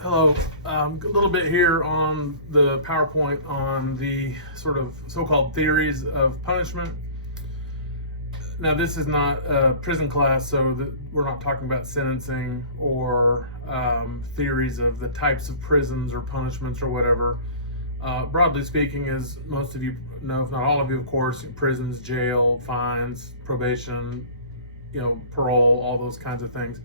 Hello. A little bit here on the PowerPoint on the sort of so-called theories of punishment. Now, this is not a prison class, so we're not talking about sentencing or theories of the types of prisons or punishments or whatever. Broadly speaking, as most of you know, if not all of you, of course, prisons, jail, fines, probation, parole, all those kinds of things.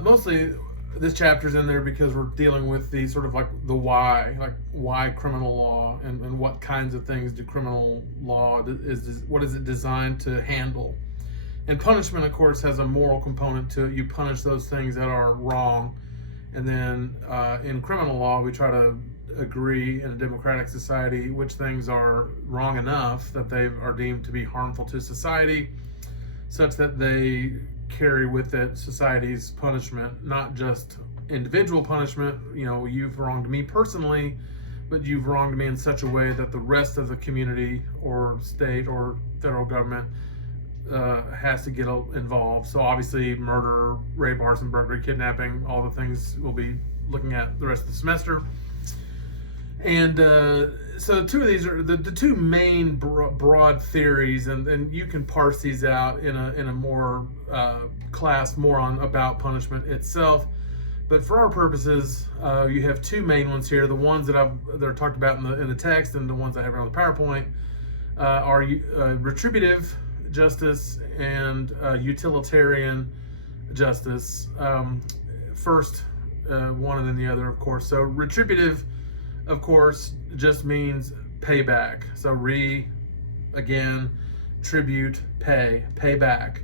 Mostly this chapter's in there because we're dealing with the sort of like the why criminal law and what kinds of things do criminal law what is it designed to handle. And punishment, of course, has a moral component to it. You punish those things that are wrong. And then in criminal law, we try to agree in a democratic society which things are wrong enough that they are deemed to be harmful to society, such that they carry with it society's punishment, not just individual punishment. You've wronged me personally, but you've wronged me in such a way that the rest of the community or state or federal government has to get involved. So obviously murder, rape, arson, burglary, kidnapping, all the things we'll be looking at the rest of the semester. And so two of these are the two main broad theories, and you can parse these out in a more class more on about punishment itself. But for our purposes, you have two main ones here. The ones that are talked about in the text, and the ones I have on the PowerPoint are retributive justice and utilitarian justice. First one and then the other, of course. So retributive, of course, just means payback. So again, tribute, pay back.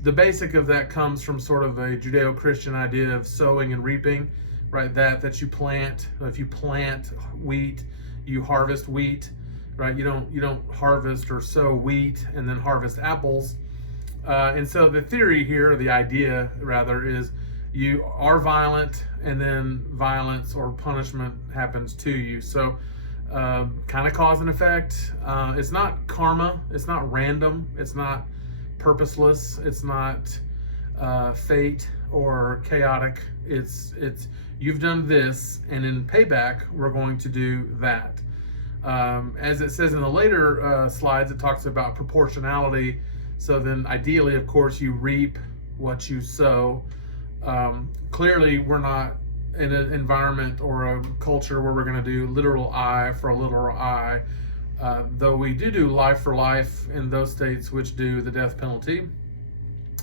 The basic of that comes from sort of a Judeo-Christian idea of sowing and reaping, right? That you plant. If you plant wheat, you harvest wheat, right? You don't harvest or sow wheat and then harvest apples. And so the theory here, or the idea rather, is you are violent, and then violence or punishment happens to you. So kind of cause and effect. It's not karma. It's not random. It's not purposeless. It's not fate or chaotic. It's you've done this, and in payback, we're going to do that. As it says in the later slides, it talks about proportionality. So then ideally, of course, you reap what you sow. Clearly, we're not in an environment or a culture where we're going to do literal eye for a literal eye, though we do life for life in those states which do the death penalty.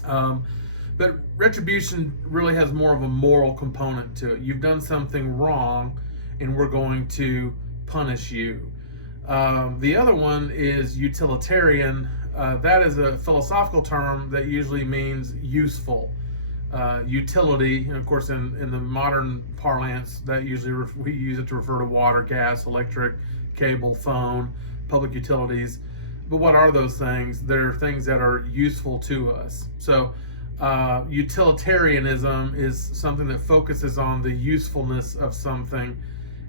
But retribution really has more of a moral component to it. You've done something wrong, and we're going to punish you. The other one is utilitarian. That is a philosophical term that usually means useful. Utility, and of course in the modern parlance, that usually we use it to refer to water, gas, electric, cable, phone, public utilities. But what are those things? They're things that are useful to us. So utilitarianism is something that focuses on the usefulness of something,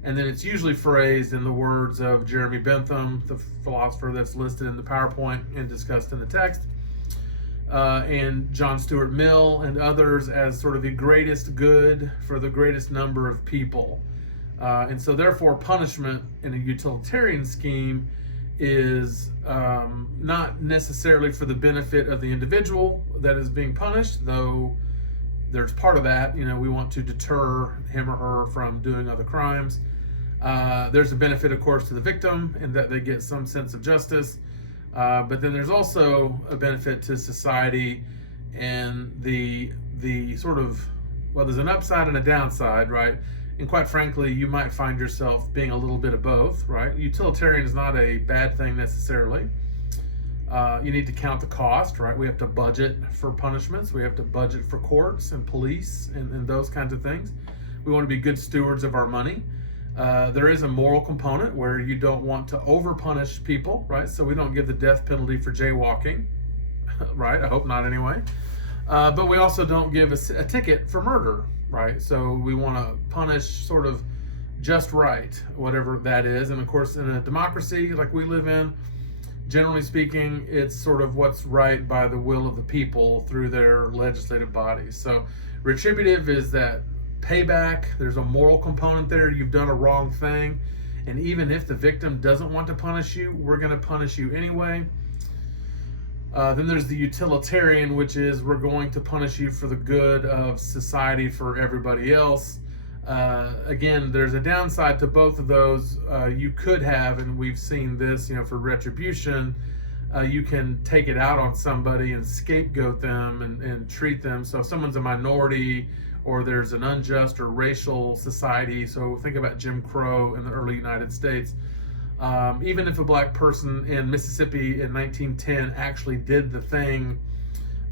and then it's usually phrased in the words of Jeremy Bentham, the philosopher that's listed in the PowerPoint and discussed in the text, and John Stuart Mill and others, as sort of the greatest good for the greatest number of people. And so therefore punishment in a utilitarian scheme is not necessarily for the benefit of the individual that is being punished, though there's part of that. We want to deter him or her from doing other crimes. There's a benefit, of course, to the victim in that they get some sense of justice. But then there's also a benefit to society, and the sort of, well, there's an upside and a downside, right? And quite frankly, you might find yourself being a little bit of both, right? Utilitarian is not a bad thing necessarily. You need to count the cost, right? We have to budget for punishments. We have to budget for courts and police and those kinds of things. We want to be good stewards of our money. There is a moral component where you don't want to over-punish people, right? So we don't give the death penalty for jaywalking, right? I hope not anyway. But we also don't give a ticket for murder, right? So we want to punish sort of just right, whatever that is. And of course, in a democracy like we live in, generally speaking, it's sort of what's right by the will of the people through their legislative bodies. So retributive is that payback. There's a moral component there. You've done a wrong thing. And even if the victim doesn't want to punish you, we're going to punish you anyway. Then there's the utilitarian, which is we're going to punish you for the good of society, for everybody else. Again, there's a downside to both of those. You could have, and we've seen this, for retribution, you can take it out on somebody and scapegoat them and treat them. So if someone's a minority, or there's an unjust or racial society, so think about Jim Crow in the early United States. Even if a black person in Mississippi in 1910 actually did the thing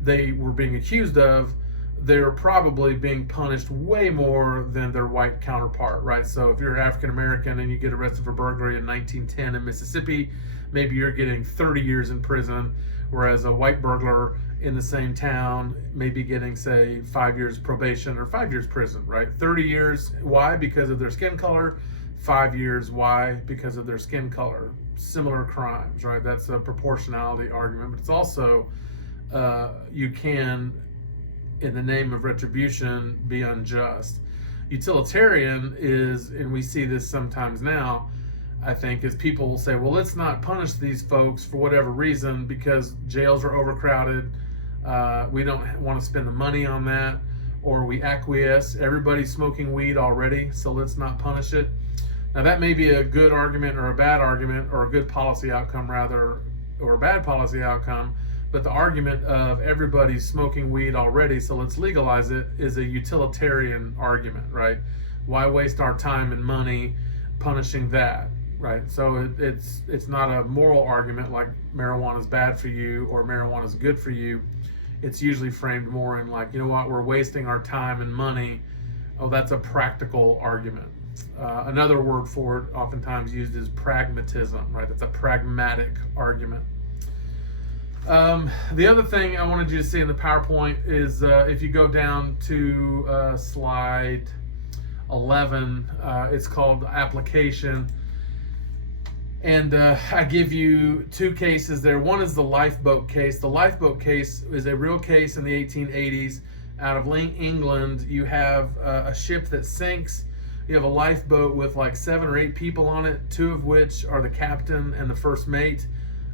they were being accused of, they're probably being punished way more than their white counterpart, right? So if you're African American and you get arrested for burglary in 1910 in Mississippi, maybe you're getting 30 years in prison, whereas a white burglar in the same town may be getting, say, 5 years probation or 5 years prison, right? 30 years, why? Because of their skin color. 5 years, why? Because of their skin color. Similar crimes, right? That's a proportionality argument, but it's also, you can, in the name of retribution, be unjust. Utilitarian is, and we see this sometimes now, I think, is people will say, well, let's not punish these folks for whatever reason because jails are overcrowded. We don't want to spend the money on that, or we acquiesce. Everybody's smoking weed already, so let's not punish it. Now, that may be a good argument or a bad argument, or a good policy outcome rather, or a bad policy outcome. But the argument of everybody's smoking weed already, so let's legalize it, is a utilitarian argument, right? Why waste our time and money punishing that, right? So it's not a moral argument like marijuana is bad for you or marijuana is good for you. It's usually framed more in like, you know what, we're wasting our time and money. Oh, that's a practical argument. Another word for it oftentimes used is pragmatism, right? It's a pragmatic argument. The other thing I wanted you to see in the PowerPoint is if you go down to slide 11, it's called application. And I give you two cases there. One is the lifeboat case. The lifeboat case is a real case in the 1880s. Out of England, you have a ship that sinks. You have a lifeboat with like 7 or 8 people on it, 2 of which are the captain and the first mate.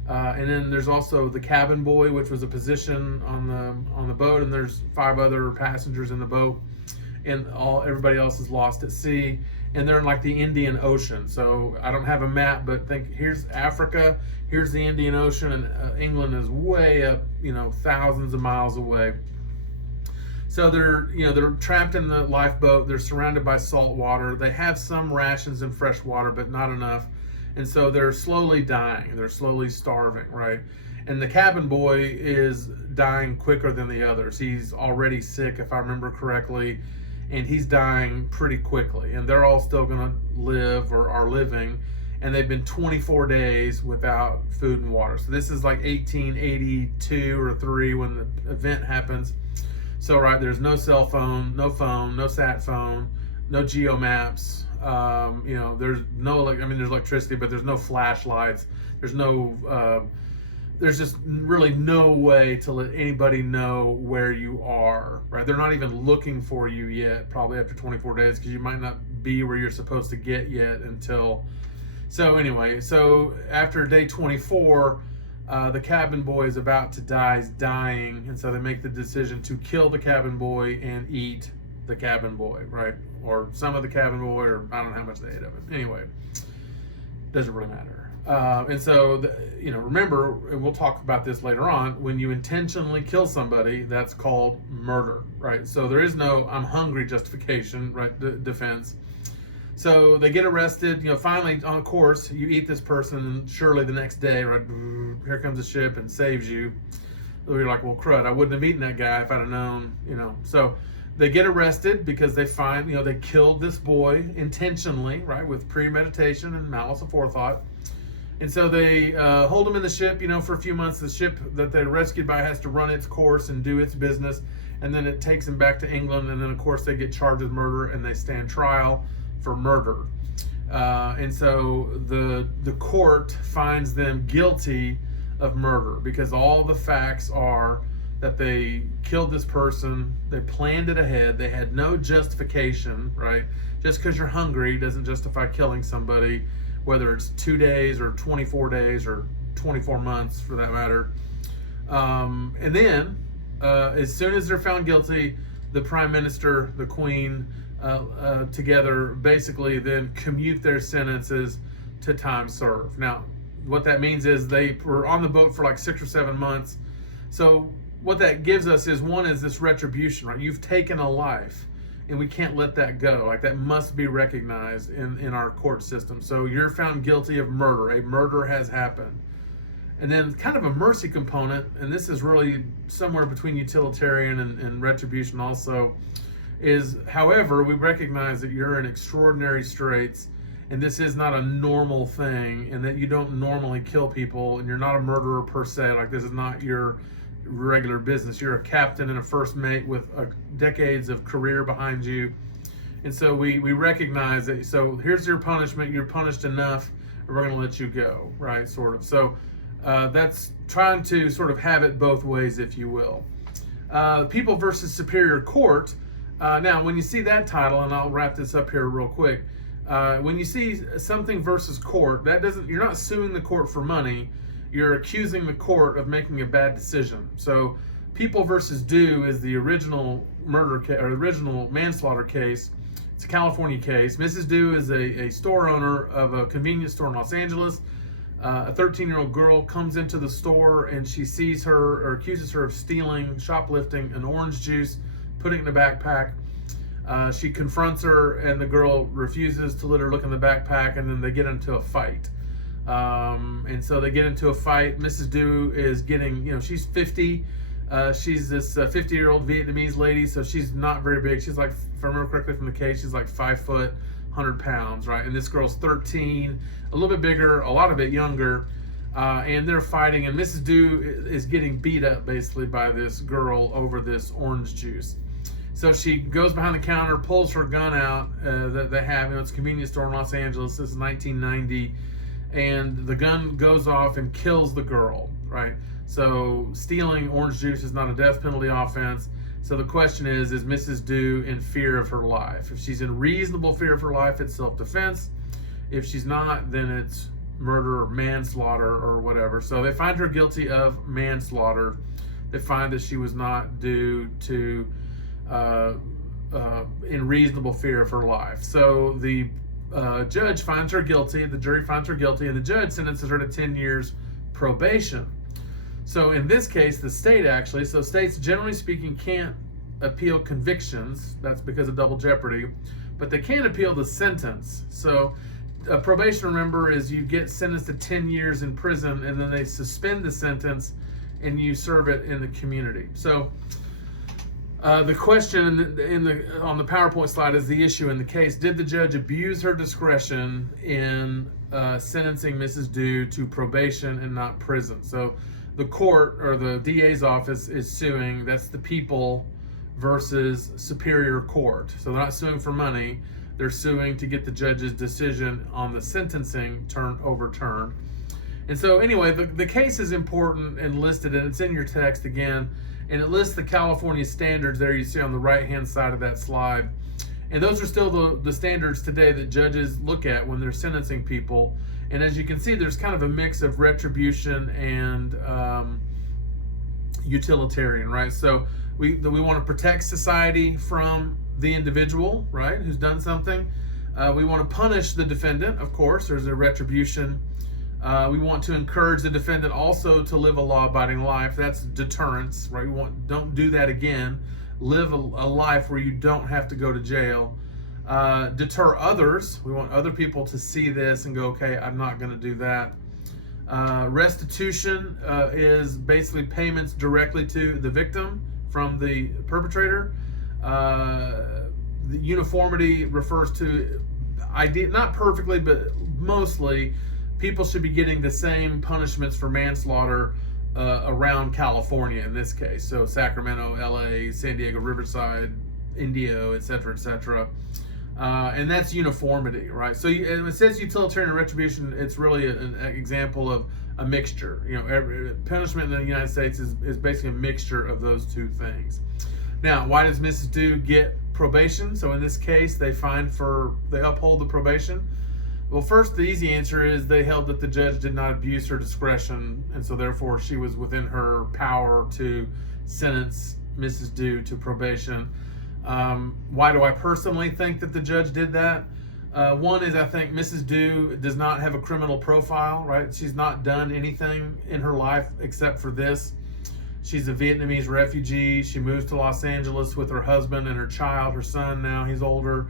And then there's also the cabin boy, which was a position on the boat, and there's 5 other passengers in the boat, and everybody else is lost at sea. And they're in like the Indian Ocean. So I don't have a map, but think here's Africa, here's the Indian Ocean, and England is way up, thousands of miles away. So they're trapped in the lifeboat. They're surrounded by salt water. They have some rations and fresh water, but not enough. And so they're slowly dying. They're slowly starving, right? And the cabin boy is dying quicker than the others. He's already sick, if I remember correctly, and he's dying pretty quickly. And they're all still going to live or are living. And they've been 24 days without food and water. So this is like 1882 or 3 when the event happens. So, right, there's no cell phone, no sat phone, no geo maps. There's there's electricity, but there's no flashlights. There's just really no way to let anybody know where you are, right? They're not even looking for you yet, probably after 24 days, because you might not be where you're supposed to get yet until. So anyway, so after day 24, the cabin boy is about to die, he's dying, and so they make the decision to kill the cabin boy and eat the cabin boy, right? Or some of the cabin boy, or I don't know how much they ate of it. Anyway, doesn't really matter. And so, remember, and we'll talk about this later on, when you intentionally kill somebody, that's called murder, right? So there is no I'm hungry justification, right, defense. So they get arrested, finally on course, you eat this person, and surely the next day, right, here comes a ship and saves you. So you're like, well, crud, I wouldn't have eaten that guy if I'd have known, So they get arrested because they find, they killed this boy intentionally, right, with premeditation and malice aforethought. And so they hold him in the ship, for a few months. The ship that they're rescued by has to run its course and do its business. And then it takes them back to England. And then, of course, they get charged with murder and they stand trial for murder. And so the court finds them guilty of murder because all the facts are that they killed this person. They planned it ahead. They had no justification, right? Just because you're hungry doesn't justify killing somebody, whether it's 2 days or 24 days or 24 months for that matter. And then, as soon as they're found guilty, the Prime Minister, the Queen, together basically then commute their sentences to time served. Now, what that means is they were on the boat for like 6 or 7 months. So what that gives us is, one is this retribution, right? You've taken a life, and we can't let that go. Like, that must be recognized in our court system. So you're found guilty of murder. A murder has happened. And then kind of a mercy component, and this is really somewhere between utilitarian and retribution also, is, however, we recognize that you're in extraordinary straits, and this is not a normal thing, and that you don't normally kill people, and you're not a murderer per se. Like, this is not your regular business. You're a captain and a first mate with decades of career behind you. And so we recognize that, so here's your punishment. You're punished enough, and we're going to let you go, right? Sort of. So that's trying to sort of have it both ways, if you will. People versus Superior Court. Now, when you see that title, and I'll wrap this up here real quick, when you see something versus court, that doesn't, you're not suing the court for money. You're accusing the court of making a bad decision. So, People versus Due is the original original manslaughter case. It's a California case. Mrs. Due is a store owner of a convenience store in Los Angeles. A 13-year-old girl comes into the store, and she sees her, or accuses her of stealing, shoplifting an orange juice, putting it in a backpack. She confronts her, and the girl refuses to let her look in the backpack, and then they get into a fight. And so they get into a fight. Mrs. Due is getting, she's 50. She's this 50-year-old Vietnamese lady, so she's not very big. She's like, if I remember correctly from the case, she's like 5 foot, 100 pounds, right? And this girl's 13, a little bit bigger, a lot of it younger. And they're fighting, and Mrs. Due is getting beat up basically by this girl over this orange juice. So she goes behind the counter, pulls her gun out that they have. It's a convenience store in Los Angeles. This is 1990. And the gun goes off and kills the girl, right? So stealing orange juice is not a death penalty offense. So the question is Mrs. Due in fear of her life? If she's in reasonable fear of her life, it's self-defense. If she's not, then it's murder or manslaughter or whatever. So they find her guilty of manslaughter. They find that she was not due to in reasonable fear of her life. So the judge finds her guilty, the jury finds her guilty, and the judge sentences her to 10 years probation. So in this case, the state actually, so states generally speaking can't appeal convictions. That's because of double jeopardy, but they can appeal the sentence. So probation, remember, is you get sentenced to 10 years in prison, and then they suspend the sentence and you serve it in the community. So the question on the PowerPoint slide is the issue in the case. Did the judge abuse her discretion in sentencing Mrs. Due to probation and not prison? So the court, or the DA's office, is suing. That's the People versus Superior Court. So they're not suing for money. They're suing to get the judge's decision on the sentencing overturned. And so anyway, the case is important and listed, and it's in your text again. And it lists the California standards there you see on the right-hand side of that slide. And those are still the standards today that judges look at when they're sentencing people. And as you can see, there's kind of a mix of retribution and utilitarian, right? So we want to protect society from the individual, right, who's done something. We want to punish the defendant, of course. There's a retribution. We want to encourage the defendant also to live a law-abiding life. That's deterrence, right? Don't do that again. Live a life where you don't have to go to jail. Deter others. We want other people to see this and go, okay, I'm not going to do that. Restitution is basically payments directly to the victim from the perpetrator. The uniformity refers to not perfectly, but mostly people should be getting the same punishments for manslaughter around California in this case. So Sacramento, LA, San Diego, Riverside, Indio, etc., etc. And that's uniformity, right? So when it says utilitarian retribution, it's really an example of a mixture. Every punishment in the United States is basically a mixture of those two things. Now, why does Mrs. Do get probation? So in this case, they uphold the probation. Well, first, the easy answer is they held that the judge did not abuse her discretion, and so therefore she was within her power to sentence Mrs. Do to probation. Why do I personally think that the judge did that? One is I think Mrs. Do does not have a criminal profile, right? She's not done anything in her life except for this. She's a Vietnamese refugee. She moves to Los Angeles with her husband and her child, her son now, he's older.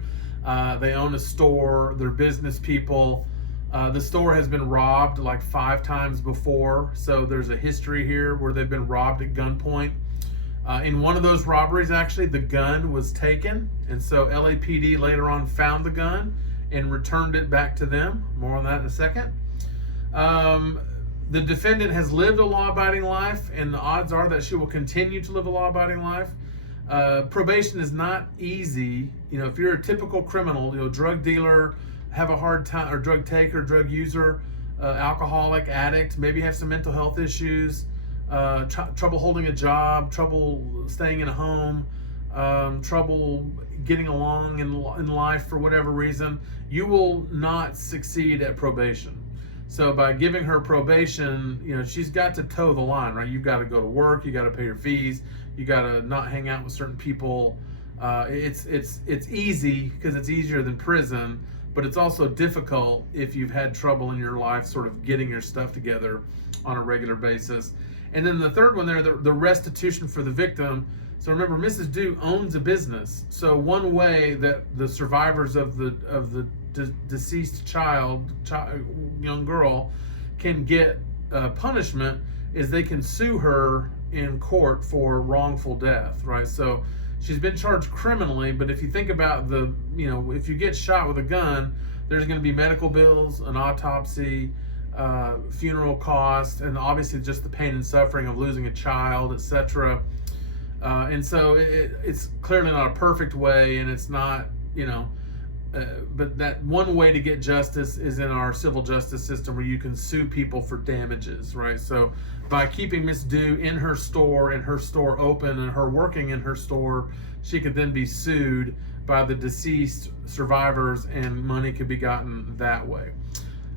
They own a store, they're business people. The store has been robbed like 5 times before, so there's a history here where they've been robbed at gunpoint. In one of those robberies, actually, the gun was taken, and so LAPD later on found the gun and returned it back to them. More on that in a second. The defendant has lived a law-abiding life, and the odds are that she will continue to live a law-abiding life. Probation is not easy. If you're a typical criminal, drug dealer, have a hard time, or drug taker, drug user, alcoholic, addict, maybe have some mental health issues, trouble holding a job, trouble staying in a home, trouble getting along in life for whatever reason, you will not succeed at probation. So by giving her probation, she's got to toe the line, right? You've got to go to work, you got to pay your fees, you got to not hang out with certain people. It's easy because it's easier than prison, but it's also difficult if you've had trouble in your life sort of getting your stuff together on a regular basis. And then the third one there, the restitution for the victim. So remember, Mrs. Do owns a business. So one way that the survivors of the deceased young girl, can get punishment is they can sue her in court for wrongful death, right? So she's been charged criminally, but if you think about if you get shot with a gun, there's going to be medical bills, an autopsy, funeral costs, and obviously just the pain and suffering of losing a child, etc. And so it's clearly not a perfect way, and it's not, but that one way to get justice is in our civil justice system where you can sue people for damages, right? So by keeping Miss Do in her store and her store open and her working in her store, she could then be sued by the deceased survivors and money could be gotten that way.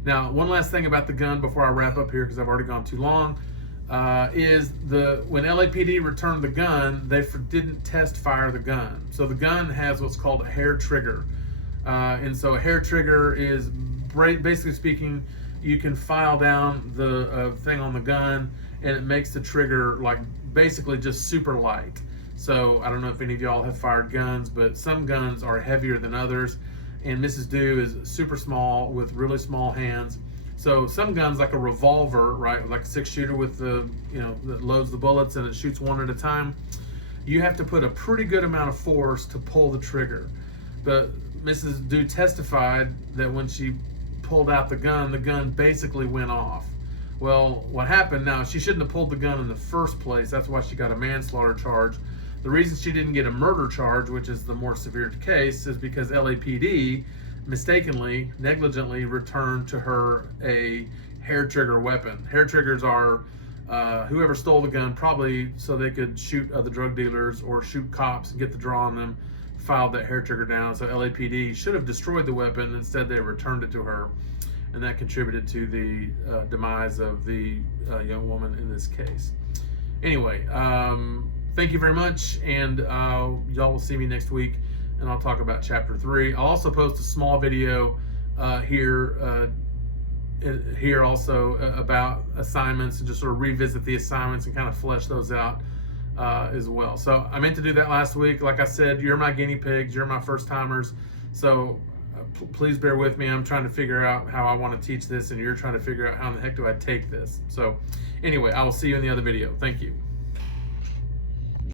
Now, one last thing about the gun before I wrap up here, because I've already gone too long, is when LAPD returned the gun, they didn't test fire the gun. So the gun has what's called a hair trigger. And so a hair trigger is, basically speaking, you can file down the thing on the gun and it makes the trigger like basically just super light. So I don't know if any of y'all have fired guns, but some guns are heavier than others. And Mrs. Do is super small with really small hands. So some guns, like a revolver, right, like a 6-shooter with that loads the bullets and it shoots one at a time, you have to put a pretty good amount of force to pull the trigger. But Mrs. Do testified that when she pulled out the gun basically went off. Well, what happened now, she shouldn't have pulled the gun in the first place. That's why she got a manslaughter charge. The reason she didn't get a murder charge, which is the more severe case, is because LAPD mistakenly, negligently returned to her a hair trigger weapon. Hair triggers are whoever stole the gun, probably so they could shoot other drug dealers or shoot cops and get the draw on them, filed that hair trigger down. So LAPD should have destroyed the weapon. Instead, they returned it to her, and that contributed to the demise of the young woman in this case. Anyway, thank you very much, and y'all will see me next week, and I'll talk about Chapter 3. I'll also post a small video here also about assignments and just sort of revisit the assignments and kind of flesh those out as well. So I meant to do that last week. Like I said, you're my guinea pigs, you're my first timers, so please bear with me. I'm trying to figure out how I want to teach this, and you're trying to figure out how in the heck do I take this. So anyway, I will see you in the other video. Thank you.